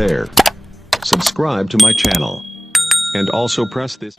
there. Subscribe to my channel. And also press this.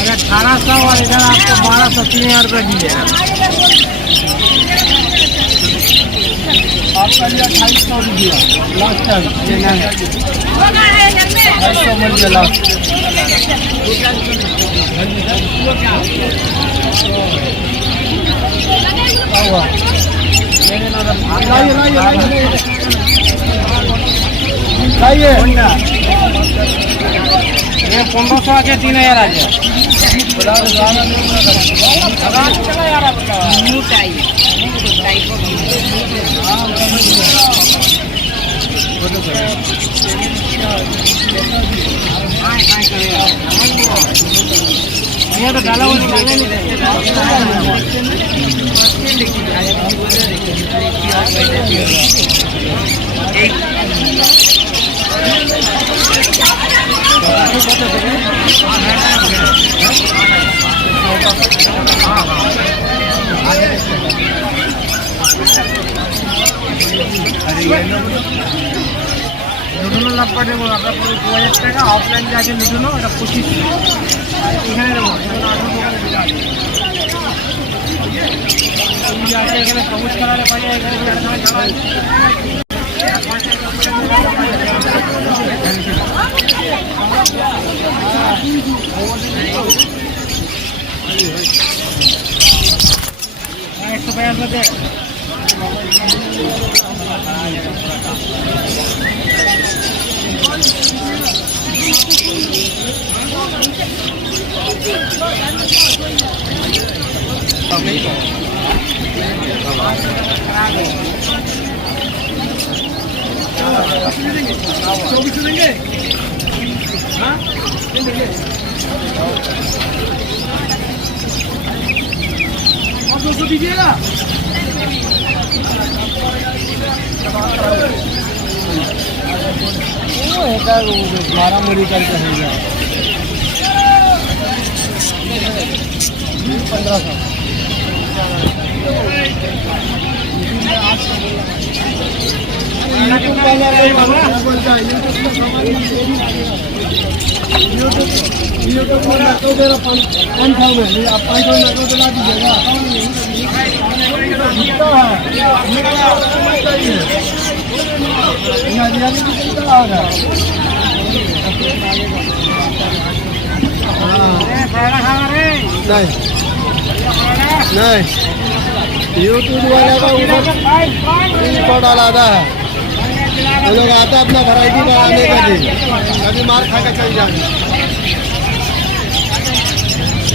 अगर 1800 और इधर आपको 1200 रुपये दिए आपका लिया 2800 दिया लास्ट टाइम 2800 मिल गया लास्ट लाइए ये 1500 के 3000 आ गया चला यार ये तो डाला हुआ মিঠুনো লাভ করে দেবো আপনার 2000 টাকা অফলাইন যাচ্ছে মিঠুনো এটা 25 এখানে দেবো এখানে সবুজ কালারে পাই এখানে একশো 50 देंगे हाँ और 200 दीजिएगा मारा मुड़ी करके है 1500 यूट्यूब में तो मेरा 5000 आप 5000 तो ला दीजिएगा नहीं यूट्यूब वाले का ऊपर डाला था वो लोग आता अपना वैरायटी बढ़ाने का दिन कभी मार खा के चल जाएंगे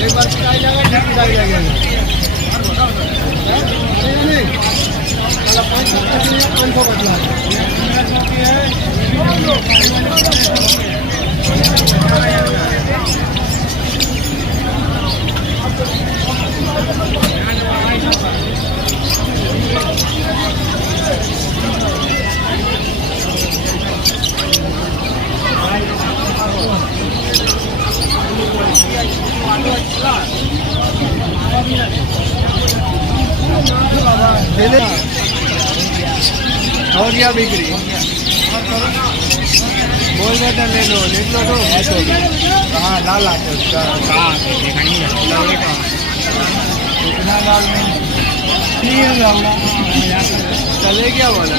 एक बार पिटाई जाएगा ठीक पिटाई जाएगा नहीं 500 बचला और क्या बिक्री बोल बेटा ले लो तो कहाँ लाल आते उसका इतना लाल नहीं चले क्या बोला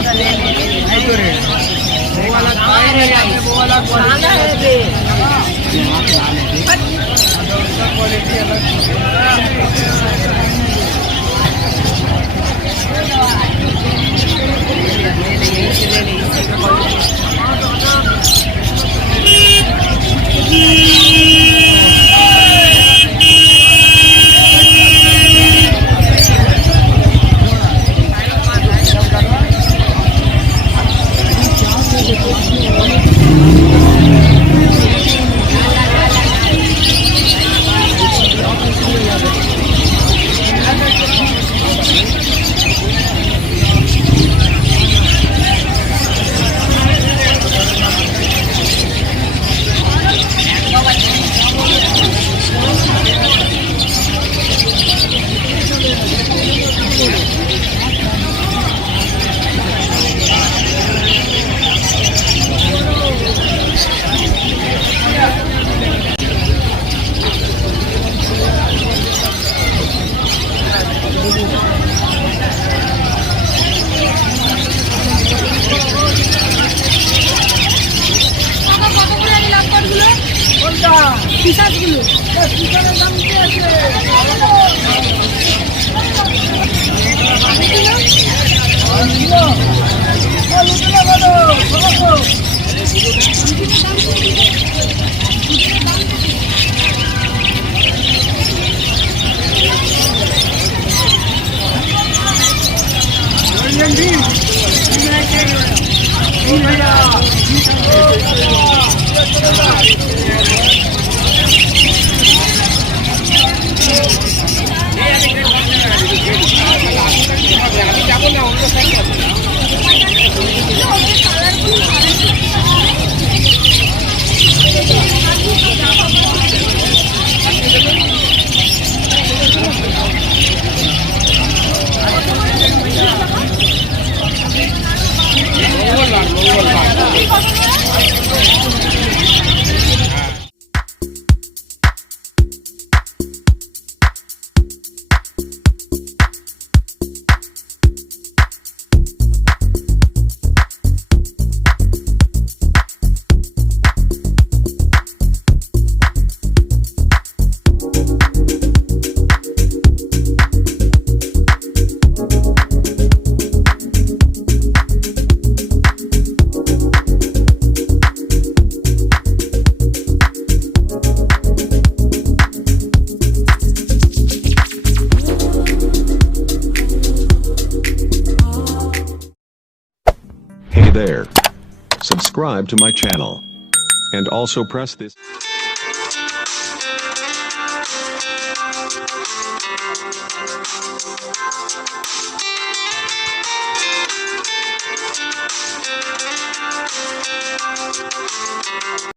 था ले नहीं तो रेट वो वाला क्वालिटी अलग Hey there. Subscribe to my channel. And also press this.